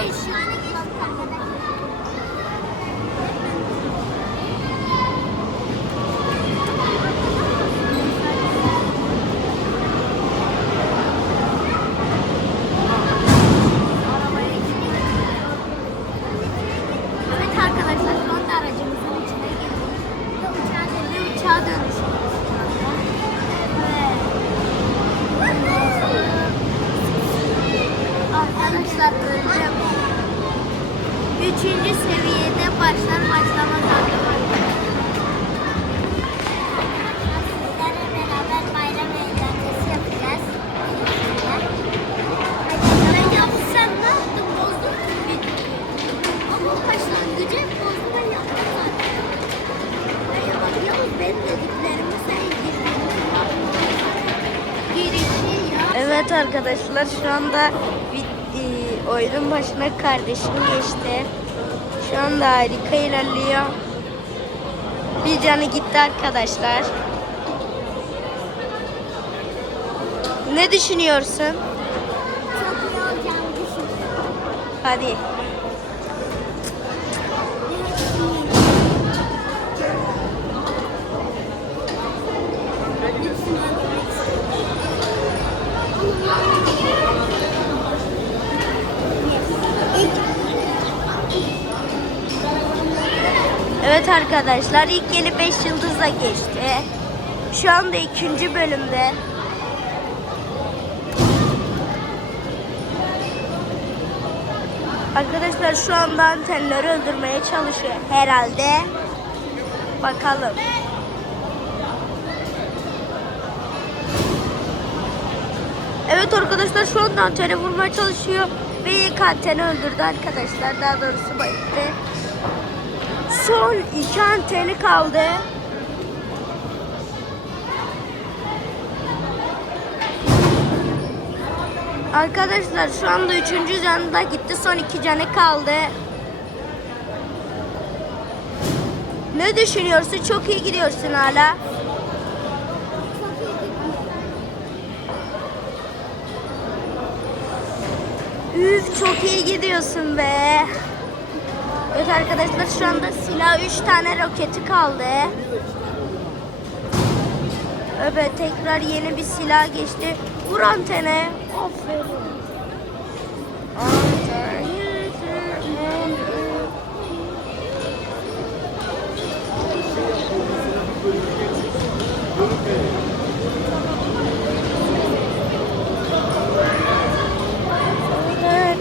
arkadaşlar arkadaşlar şu anda bir, e, oyunun başına kardeşim geçti. Şu anda harika ilerliyor. Bir canı gitti arkadaşlar. Ne düşünüyorsun? Hadi. Evet arkadaşlar ilk yeni 5 yıldızla geçti. Şu anda ikinci bölümde. Arkadaşlar şu anda antenleri öldürmeye çalışıyor herhalde. Bakalım. Evet arkadaşlar şu anda anteni vurmaya çalışıyor. Ve ilk anteni öldürdü arkadaşlar. Daha doğrusu bayıldı. Son iki anteni kaldı. Arkadaşlar şu anda üçüncü canı da gitti. Son iki canı kaldı. Ne düşünüyorsun? Çok iyi gidiyorsun hala. Üf çok iyi gidiyorsun be. Evet arkadaşlar şu anda silah 3 tane roketi kaldı. Evet tekrar yeni bir silah geçti. Vur antene. Aferin. Anten yüzünden Evet.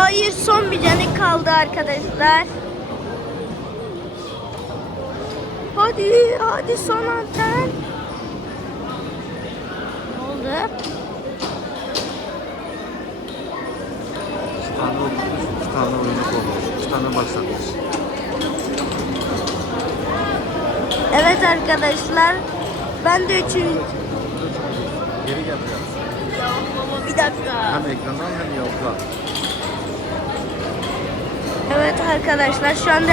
Hayır son bir canı kaldı arkadaşlar. Hadi hadi son anten. Ne oldu? İki tane okumuş, iki tane oyunu olmuş, iki tane başlamış. Evet arkadaşlar. Ben de üçüncü. Geri gel biraz. Bir dakika. Hem ekrandan hem yolda. Evet arkadaşlar şu anda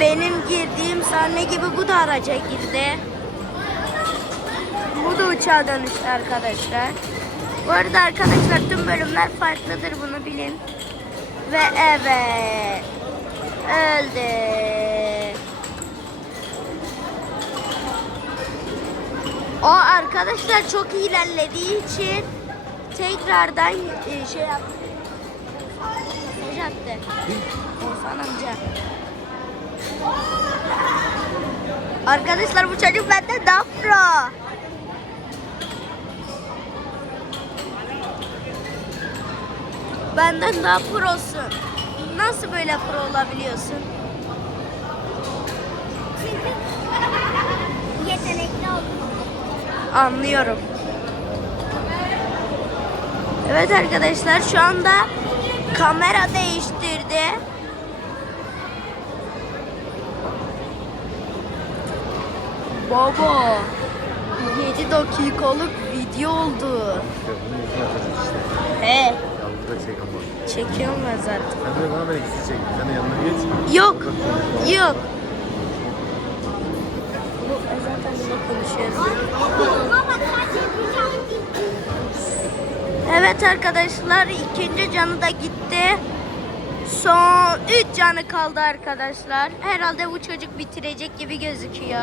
benim girdiğim sahne gibi bu da araca girdi. Bu da uçağa dönüştü arkadaşlar. Bu arada arkadaşlar tüm bölümler farklıdır bunu bilin. Ve evet. Öldü. O arkadaşlar çok ilerlediği için tekrardan e, şey yaptı. Attı. Oğuzhan amca. Arkadaşlar bu çocuk benden daha pro. Benden daha prosun. Nasıl böyle pro olabiliyorsun? Çünkü yetenekli oldum. Anlıyorum. Evet arkadaşlar şu anda Kamera değiştirdi. Baba. 7 dakikalık video oldu. He. Yalnız da zaten. Sen de bana ikisi çek. Sen yanına geç. Yok. Yok. Bu zaten bunu konuşuyoruz. Evet arkadaşlar ikinci canı da gitti. Son 3 canı kaldı arkadaşlar. Herhalde bu çocuk bitirecek gibi gözüküyor.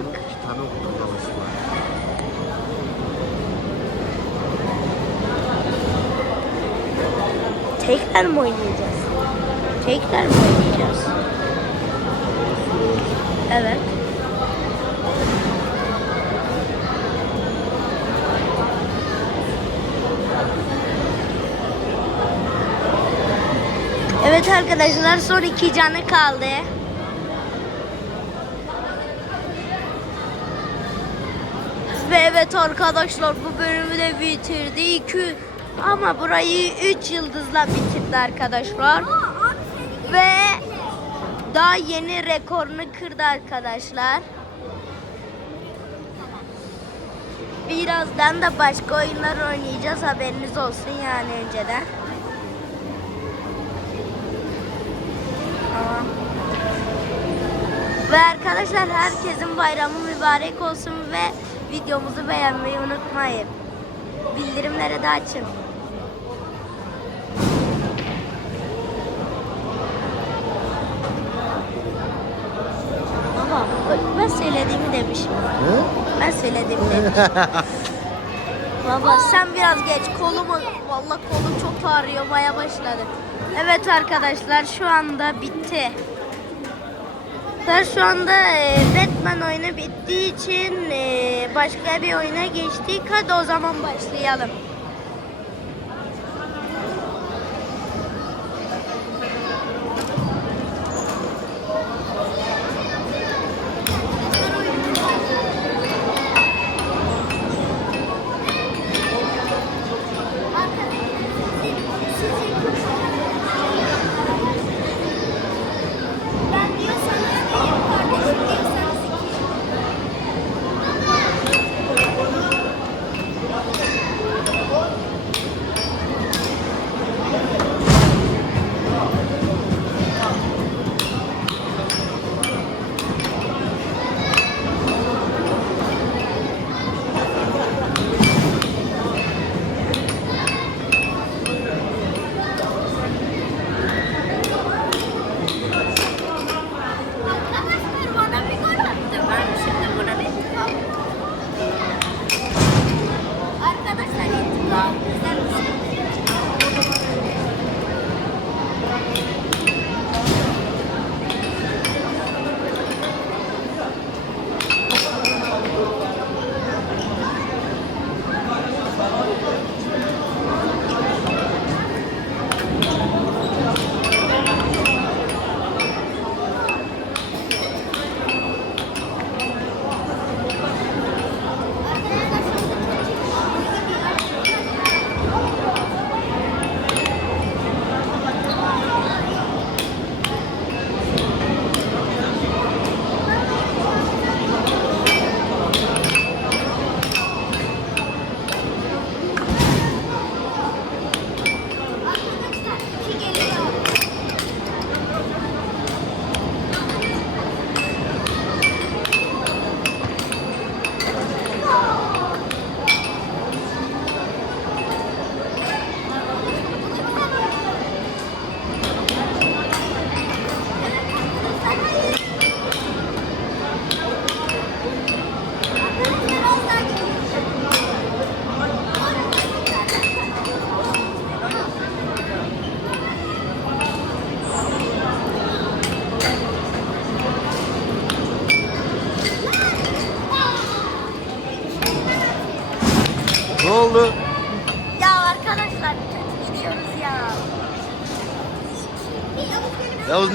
İki tane var. Tekrar mı oynayacağız? Tekrar mı oynayacağız? Evet. Evet arkadaşlar son iki canı kaldı. Ve evet arkadaşlar bu bölümü de bitirdi. İki, ama burayı 3 yıldızla bitirdi arkadaşlar. Ve daha yeni rekorunu kırdı arkadaşlar. Birazdan da başka oyunlar oynayacağız haberiniz olsun yani önceden. Tamam. Ve arkadaşlar herkesin bayramı mübarek olsun ve videomuzu beğenmeyi unutmayın. Bildirimleri de açın. Ama ben söylediğimi demişim. He? Ben söylediğimi demişim. Baba sen biraz geç kolumu vallahi kolum çok ağrıyor baya başladı. Evet arkadaşlar şu anda bitti. Arkadaşlar şu anda e, Batman oyunu bittiği için e, başka bir oyuna geçtik. Hadi o zaman başlayalım.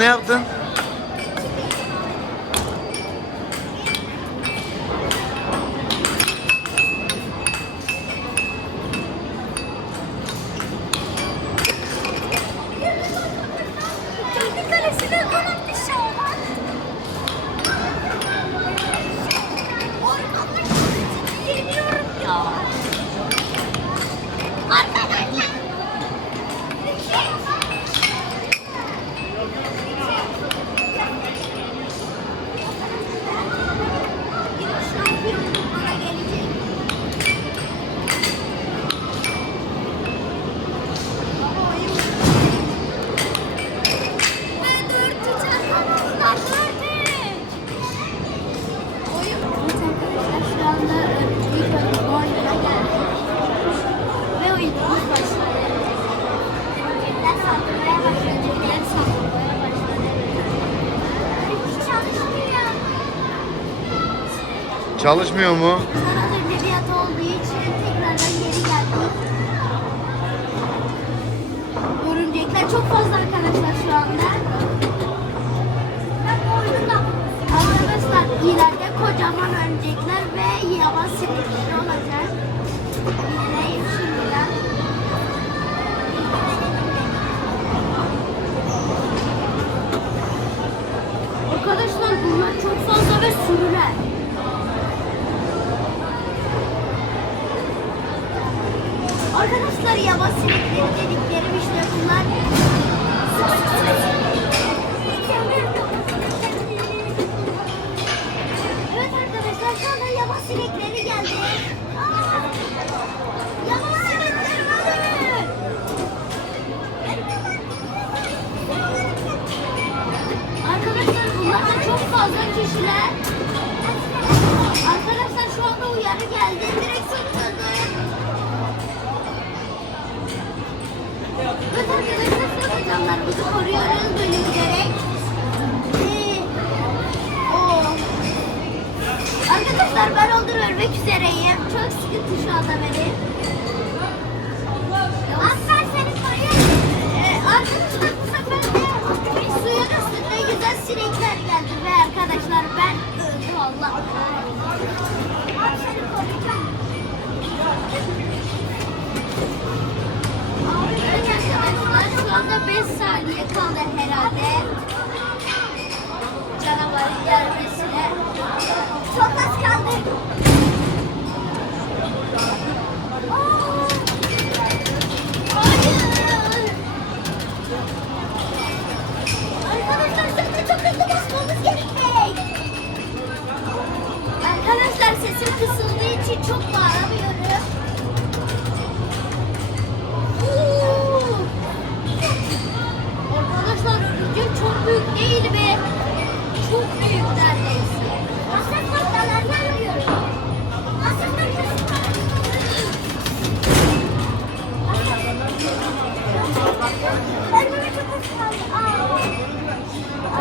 Ne yaptın? Çalışmıyor mu? Bir hata olduğu için tekrardan geri geldik. Örümcekler çok fazla arkadaşlar şu anda. Ben bu oyunda arkadaşlar ileride kocaman örümcekler ve yaban sinekleri olacak. Bileyim şimdiden. Arkadaşlar bunlar çok fazla ve sürüler. Arkadaşlar yaban sinekleri dediklerim işte bunlar. Evet koruyoruz böyle giderek. Ee, o. Arkadaşlar ben onları ölmek üzereyim. Çok sıkıntı şu anda benim.